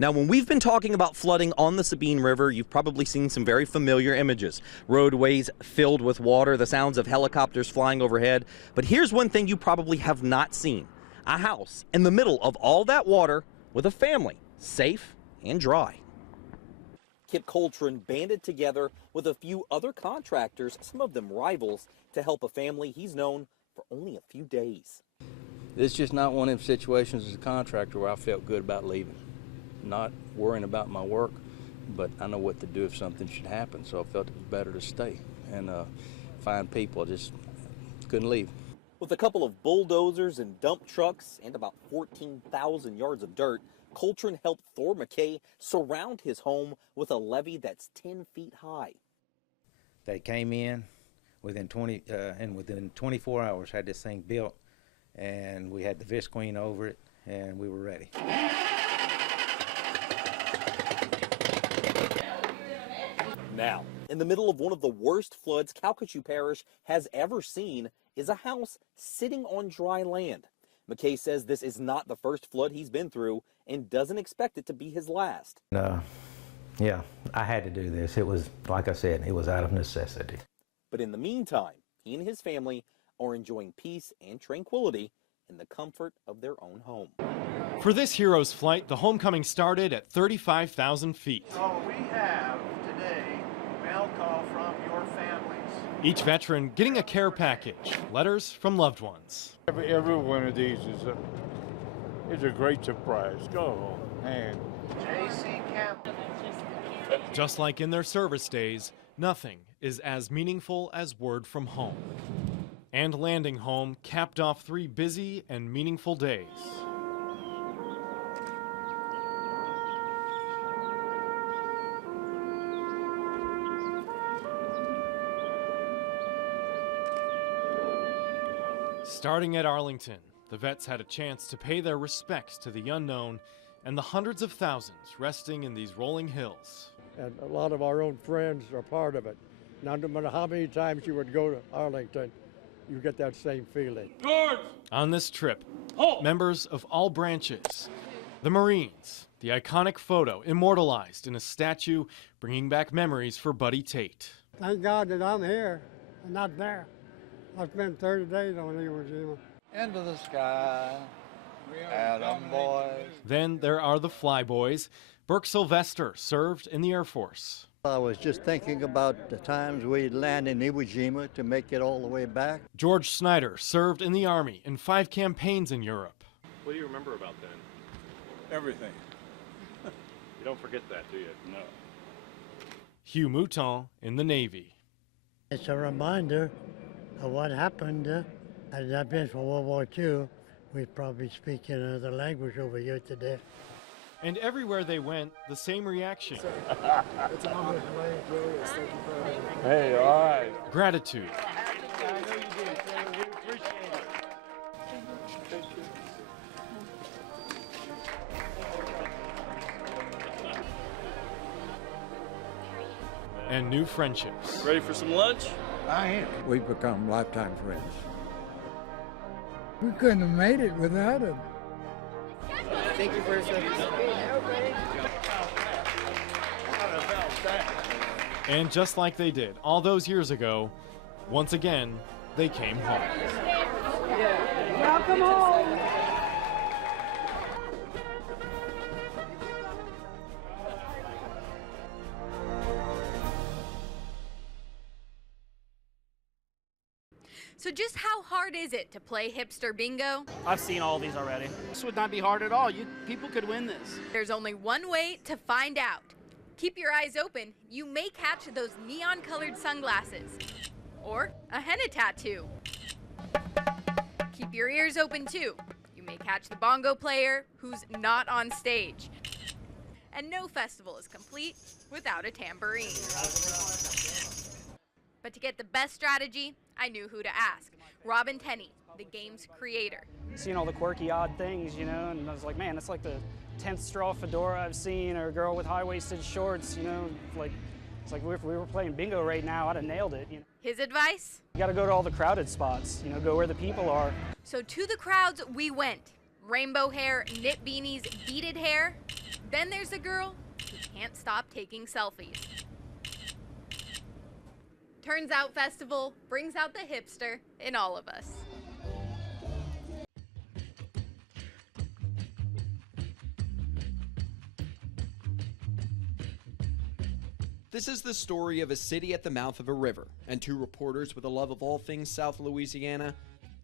Now, when we've been talking about flooding on the Sabine River, you've probably seen some very familiar images. Roadways filled with water, the sounds of helicopters flying overhead. But here's one thing you probably have not seen. A house in the middle of all that water with a family, safe and dry. Kip Coltrane banded together with a few other contractors, some of them rivals, to help a family he's known for only a few days. It's just not one of them situations as a contractor where I felt good about leaving. Not worrying about my work, but I know what to do if something should happen, so I felt it was better to stay and find people. I just couldn't leave. With a couple of bulldozers and dump trucks and about 14,000 yards of dirt, Coltrane helped Thor McKay surround his home with a levee that's 10 feet high. They came in within 24 hours, had this thing built, and we had the Visqueen over it, and we were ready. Now, in the middle of one of the worst floods Calcasieu Parish has ever seen is a house sitting on dry land. McKay says this is not the first flood he's been through and doesn't expect it to be his last. Yeah, I had to do this. It was, like I said, it was out of necessity. But in the meantime, he and his family are enjoying peace and tranquility in the comfort of their own home. For this hero's flight, the homecoming started at 35,000 feet. So we have today mail call from your families. Each veteran getting a care package, letters from loved ones. Every one of these is a great surprise. Go home, and J.C. Campbell. Just like in their service days, nothing is as meaningful as word from home. And landing home capped off 3 busy and meaningful days. Starting at Arlington, the vets had a chance to pay their respects to the unknown and the hundreds of thousands resting in these rolling hills. And a lot of our own friends are part of it. Now, no matter how many times you would go to Arlington, you get that same feeling. George! On this trip, members of all branches, the Marines, the iconic photo immortalized in a statue bringing back memories for Buddy Tate. Thank God that I'm here and not there. I spent 30 days on Iwo Jima. Into the sky, Adam boys. Then there are the Flyboys. Burke Sylvester served in the Air Force. I was just thinking about the times we'd land in Iwo Jima to make it all the way back. George Snyder served in the Army in 5 campaigns in Europe. What do you remember about then? everything. You don't forget that, do you? No. Hugh Mouton in the Navy. It's a reminder of what happened. Had it not been for World War II, we'd probably speak another language over here today. And everywhere they went, the same reaction. It's an honor. Hey, all right. Gratitude. I know you did. We appreciate it. And new friendships. Ready for some lunch? I am. We've become lifetime friends. We couldn't have made it without him. Thank you for your service. And just like they did all those years ago, once again, they came home. Welcome home. So just how hard is it to play hipster bingo? I've seen all these already. This would not be hard at all. People could win this. There's only one way to find out. Keep your eyes open. You may catch those neon-colored sunglasses. Or a henna tattoo. Keep your ears open too. You may catch the bongo player who's not on stage. And no festival is complete without a tambourine. But to get the best strategy, I knew who to ask. Robin Tenney, the game's creator. Seeing all the quirky, odd things, you know, and I was like, man, that's like the 10th straw fedora I've seen, or a girl with high-waisted shorts, you know, like, it's like if we were playing bingo right now, I'd have nailed it, you know. His advice? You gotta go to all the crowded spots, you know, go where the people are. So to the crowds we went. Rainbow hair, knit beanies, beaded hair. Then there's a girl who can't stop taking selfies. Turns out festival brings out the hipster in all of us. This is the story of a city at the mouth of a river and two reporters with a love of all things South Louisiana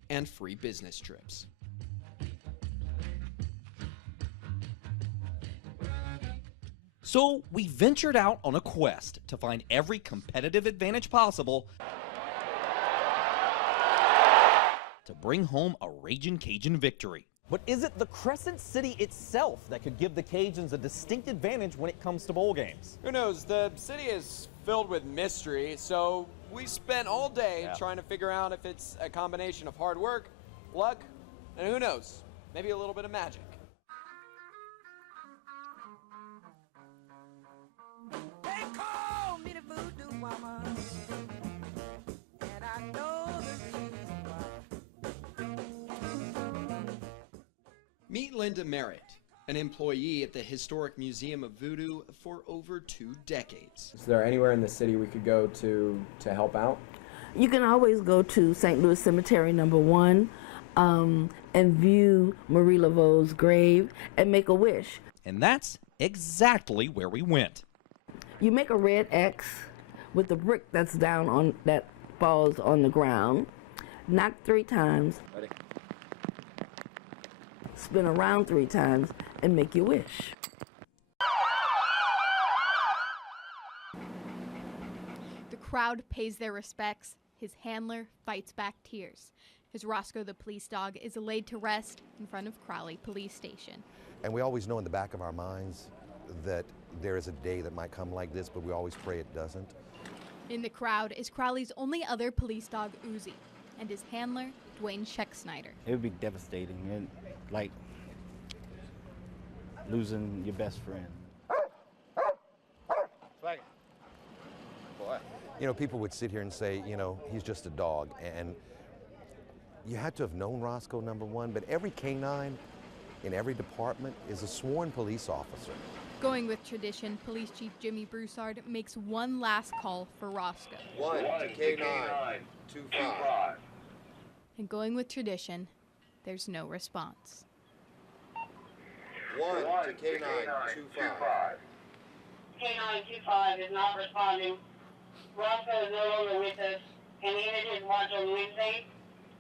and free business trips. So we ventured out on a quest to find every competitive advantage possible to bring home a Ragin' Cajun victory. But is it the Crescent City itself that could give the Cajuns a distinct advantage when it comes to bowl games? Who knows? The city is filled with mystery, so we spent all day trying to figure out if it's a combination of hard work, luck, and who knows, maybe a little bit of magic. They call me the voodoo mama, and I know the reason why. Meet Linda Merritt, an employee at the Historic Museum of Voodoo for over 2 decades. Is there anywhere in the city we could go to help out? You can always go to St. Louis Cemetery number 1 and view Marie Laveau's grave and make a wish. And that's exactly where we went. You make a red X with the brick that's down on that falls on the ground, knock 3 times. Ready? Spin around 3 times and make your wish. The crowd pays their respects. His handler fights back tears. His Roscoe the police dog is laid to rest in front of Crowley Police Station. And we always know in the back of our minds that there is a day that might come like this, but we always pray it doesn't. In the crowd is Crowley's only other police dog, Uzi, and his handler, Dwayne Scheck-Snyder. It would be devastating, and like losing your best friend. Boy. You know, people would sit here and say, you know, he's just a dog, and you had to have known Roscoe, number one, but every canine in every department is a sworn police officer. Going with tradition, Police Chief Jimmy Broussard makes one last call for Roscoe. 1 to K9, 2-5. And going with tradition, there's no response. 1 to K9, 2-5. K925 is not responding. Roscoe is no longer with us, and he ended his watch on Wednesday,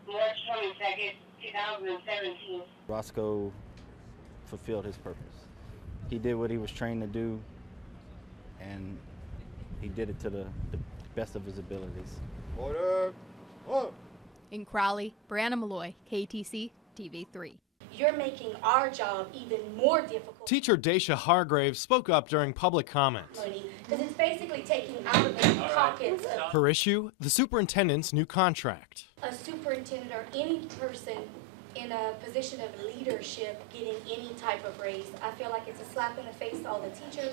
March 22nd, 2017. Roscoe fulfilled his purpose. He did what he was trained to do, and he did it to the best of his abilities. Order. Oh. In Crowley, Brianna Malloy, KTC TV3. You're making our job even more difficult. Teacher Daisha Hargrave spoke up during public comment. Because it's basically taking out of the pockets of Her issue, the superintendent's new contract. a superintendent or any person in a position of leadership getting any type of raise. I feel like it's a slap in the face to all the teachers,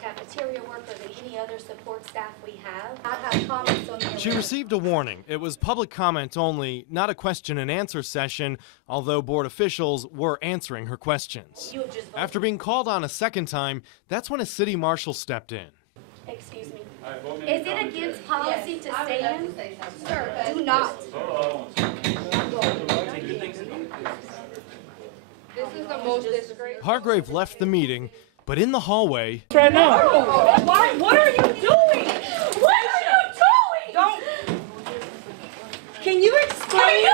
cafeteria workers, and any other support staff we have. I have comments on the She received a warning. It was public comment only, not a question and answer session, although board officials were answering her questions. You have just voted. After being called on a second time, that's when a city marshal stepped in. Excuse me. Is it against policy to stand? Sir, do not. This is the most disgraceful. Hargrave left the meeting, but in the hallway, Right now. Why? What are you doing? What are you doing? Don't. Can you explain?